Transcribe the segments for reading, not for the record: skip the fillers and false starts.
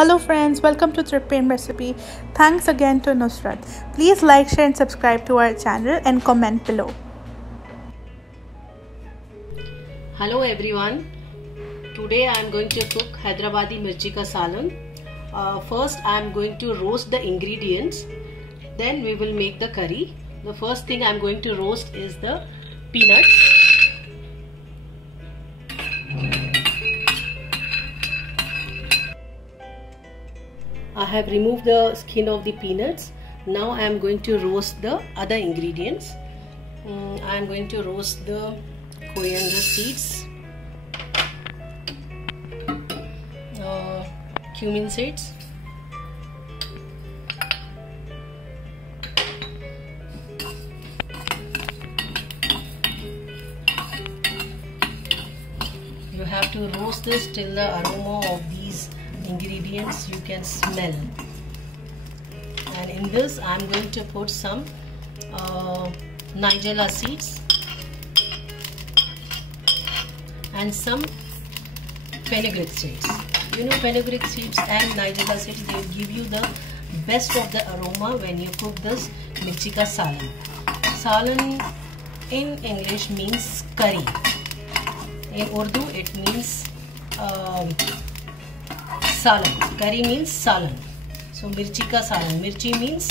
Hello friends, welcome to Trippain Recipe. Thanks again to Nusrat. Please like, share and subscribe to our channel and comment below. Hello everyone. Today I am going to cook Hyderabadi Mirchi Ka Salan. First I am going to roast the ingredients. Then we will make the curry. The first thing I am going to roast is the peanuts. I have removed the skin of the peanuts. Now I am going to roast the other ingredients. I am going to roast the coriander seeds, cumin seeds, you have to roast this till the aroma of these ingredients you can smell. And in this I am going to put some nigella seeds and some fenugreek seeds. You know, fenugreek seeds and nigella seeds, they will give you the best of the aroma when you cook this Mirchi Ka Salan. Salan in English means curry. In Urdu it means salan. Curry means salan. So Mirchi Ka Salan. Mirchi means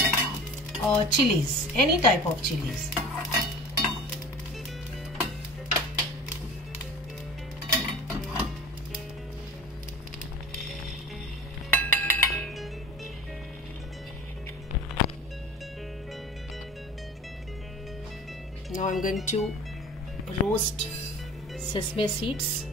chilies, any type of chilies. Now I am going to roast sesame seeds.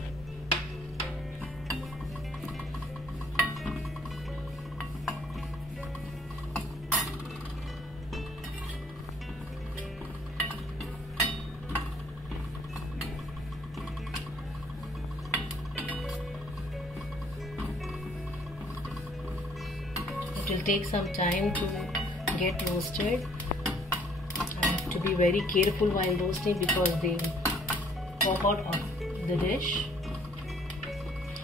It will take some time to get roasted. To be very careful while roasting because they pop out of the dish.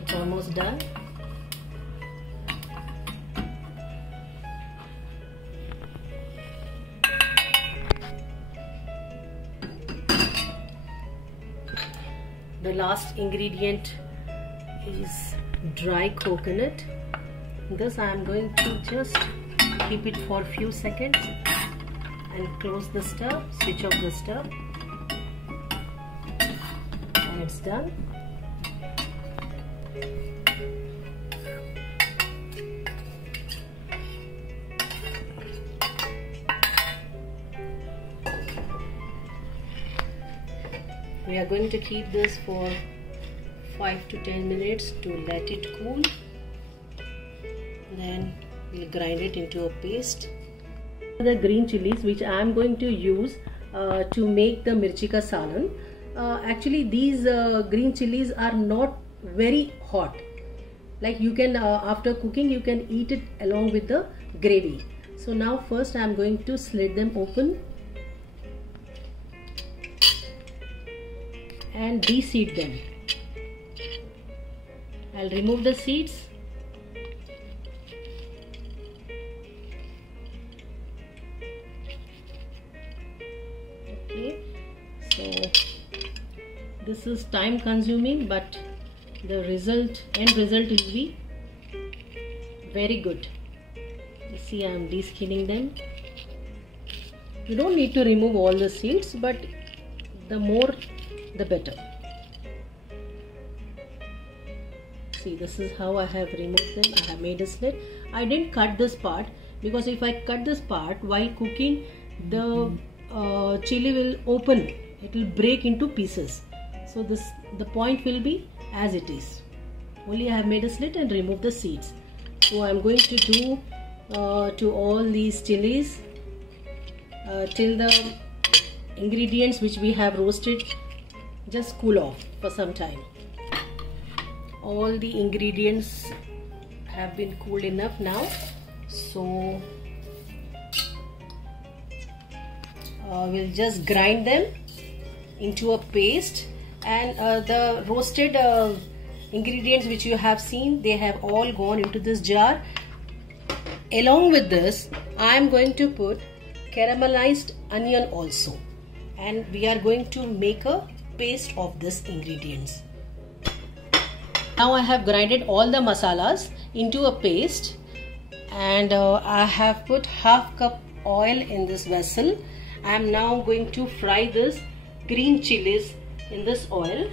It's almost done. The last ingredient is dry coconut. This I am going to just keep it for a few seconds and close the stove, switch off the stove, and it's done. We are going to keep this for 5 to 10 minutes to let it cool. Then we'll grind it into a paste. The green chilies which I am going to use to make the Mirchi Ka Salan. Actually these green chilies are not very hot. Like you can after cooking you can eat it along with the gravy. So now first I am going to slit them open and de-seed them. I'll remove the seeds. So this is time consuming, but the end result will be very good. You see, I am de-skinning them. You don't need to remove all the seeds, but the more the better. See, this is how I have removed them. I have made a slit. I didn't cut this part because if I cut this part while cooking, the chili will open. It will break into pieces. So the point will be as it is. Only I have made a slit and removed the seeds. So I am going to do to all these chilies till the ingredients which we have roasted just cool off for some time. All the ingredients have been cooled enough now. So we'll just grind them into a paste, and the roasted ingredients which you have seen, they have all gone into this jar. Along with this, I am going to put caramelized onion also, and we are going to make a paste of these ingredients. Now I have grinded all the masalas into a paste, and I have put half cup oil in this vessel. I am now going to fry this green chilies in this oil.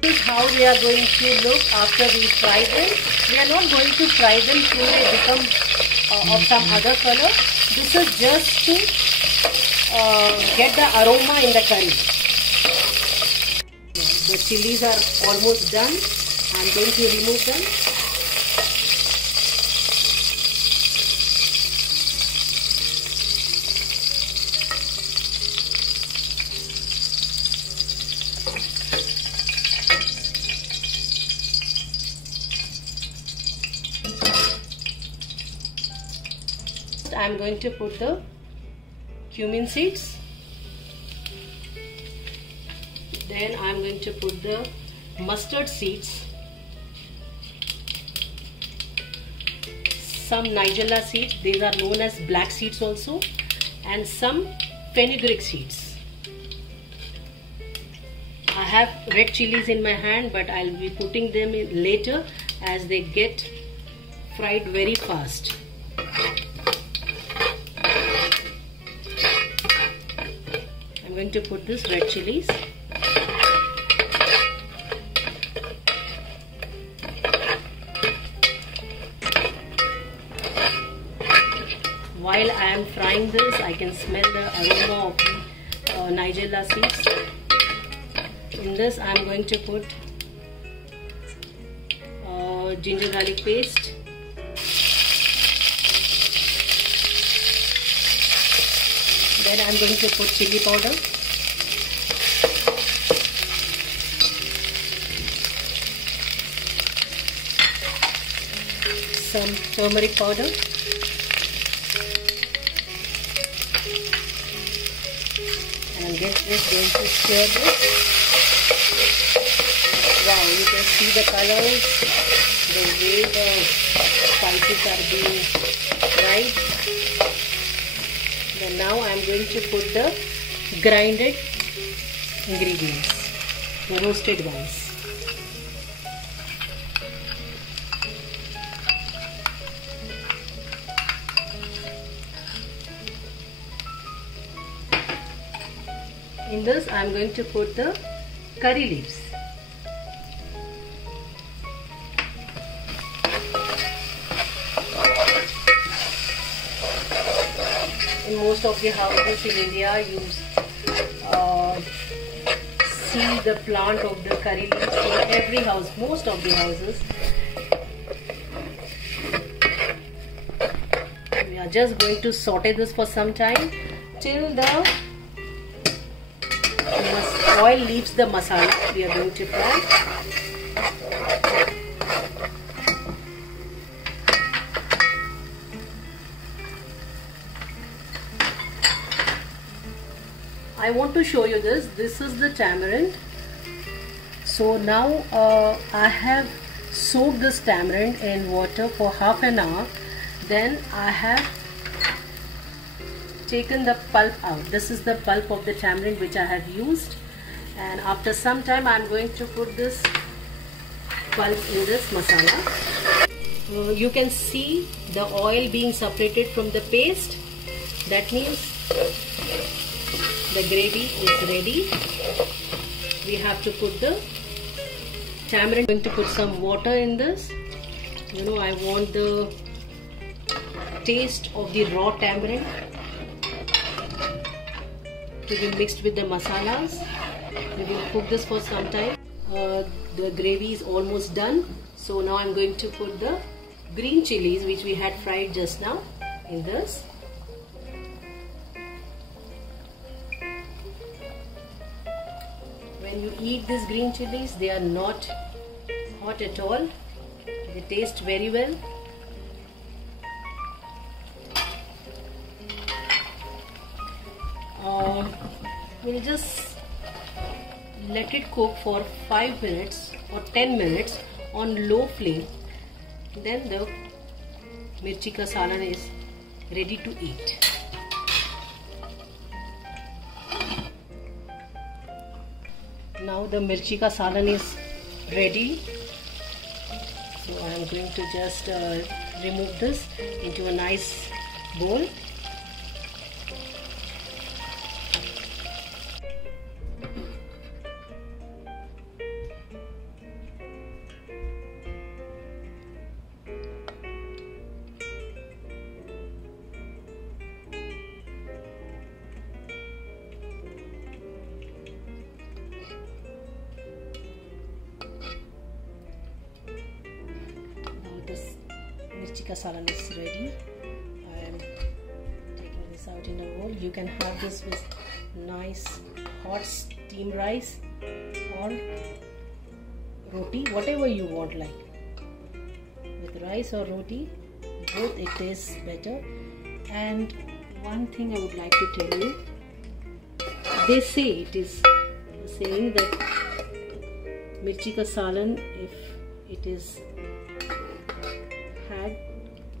This is how they are going to look after we fry them. We are not going to fry them till they become of some other color. This is just to get the aroma in the curry. The chilies are almost done. I am going to remove them. I am going to put the cumin seeds. Then I am going to put the mustard seeds, some nigella seeds, these are known as black seeds also, and some fenugreek seeds. I have red chilies in my hand, but I will be putting them in later as they get fried very fast. I'm going to put this red chilies. While I am frying this, I can smell the aroma of the nigella seeds. In this, I am going to put ginger garlic paste. Then I am going to put chili powder. Some turmeric powder. And then just going to stir this. Wow, you can see the colors, the way the spices are being fried. Then now I am going to put the grinded ingredients, the roasted ones. In this, I am going to put the curry leaves. In most of the houses in India, you see the plant of the curry leaves in every house, most of the houses. We are just going to saute this for some time till the oil leaves the masala. We are going to fry. I want to show you this. This is the tamarind. So now I have soaked this tamarind in water for half an hour. Then I have taken the pulp out. This is the pulp of the tamarind which I have used. And after some time I am going to put this pulp in this masala. You can see the oil being separated from the paste. That means the gravy is ready. We have to put the tamarind. I'm going to put some water in this. You know, I want the taste of the raw tamarind to be mixed with the masalas. We will cook this for some time. The gravy is almost done. So now I'm going to put the green chilies which we had fried just now in this. When you eat these green chilies, they are not hot at all. They taste very well. We'll just let it cook for 5 minutes or 10 minutes on low flame. Then the mirchi ka salan is ready to eat. Now the mirchi ka salan is ready. So I am going to just remove this into a nice bowl. This mirchi ka salan is ready. I am taking this out in a bowl. You can have this with nice hot steamed rice or roti, whatever you want, like with rice or roti, both it tastes better. And one thing I would like to tell you, they say it is saying that mirchi ka salan, if it is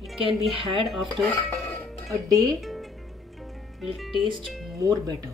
it can be had after a day, will taste more better.